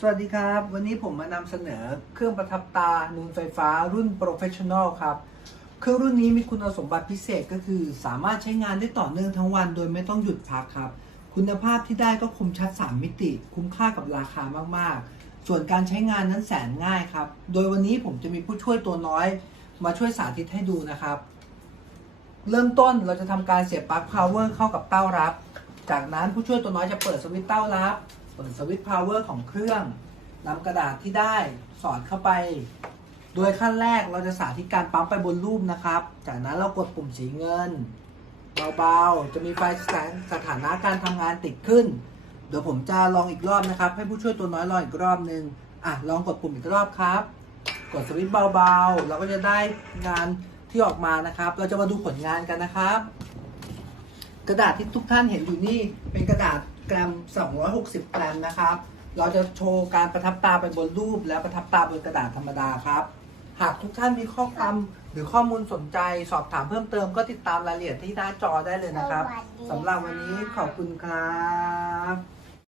สวัสดีครับ วันนี้ผมมานำเสนอเครื่องประทับตานูนไฟฟ้ารุ่น Professional ครับ เครื่องรุ่นนี้มีคุณสมบัติพิเศษก็คือ สามารถใช้งานได้ต่อเนื่องทั้งวัน โดยไม่ต้องหยุดพักครับ คุณภาพที่ได้ก็คมชัด 3 มิติ คุ้มค่ากับราคามากๆ ส่วนการใช้งานนั้นแสนง่ายครับ โดยวันนี้ผมจะมีผู้ช่วยตัวน้อย มาช่วยสาธิตให้ดูนะครับ เริ่มต้นเราจะทำการเสียบปลั๊ก power เข้ากับเต้ารับ จากนั้นผู้ช่วยตัวน้อยจะเปิดสวิตช์เต้ารับ เปิดสวิตช์ power ของเครื่องนำกระดาษที่ได้สอดเข้าไป โดยขั้นแรกเราจะสาธิตการปั๊มไปบนรูปนะครับ จากนั้นเรากดปุ่มสีเงินเบาๆ จะมีไฟแสงสถานะการทำงานติดขึ้น เดี๋ยวผมจะลองอีกรอบนะครับ ให้ผู้ช่วยตัวน้อยลองอีกรอบหนึ่งอะลองกดปุ่มอีกรอบครับ กดสวิตช์เบาๆ เราก็จะได้งานที่ออกมานะครับ เราจะมาดูผลงานกันนะครับ กระดาษที่ทุกท่านเห็นอยู่นี่เป็นกระดาษ กรม260แกรมนะครับ เราจะโชว์การประทับตาไปบนรูป และประทับตาบนกระดาษธรรมดาครับ หากทุกท่านมีข้อความหรือข้อมูลสนใจสอบถามเพิ่มเติมก็ติดตามรายละเอียดที่หน้าจอได้เลยนะครับสวัสดีสำหรับวันนี้ขอบคุณครับ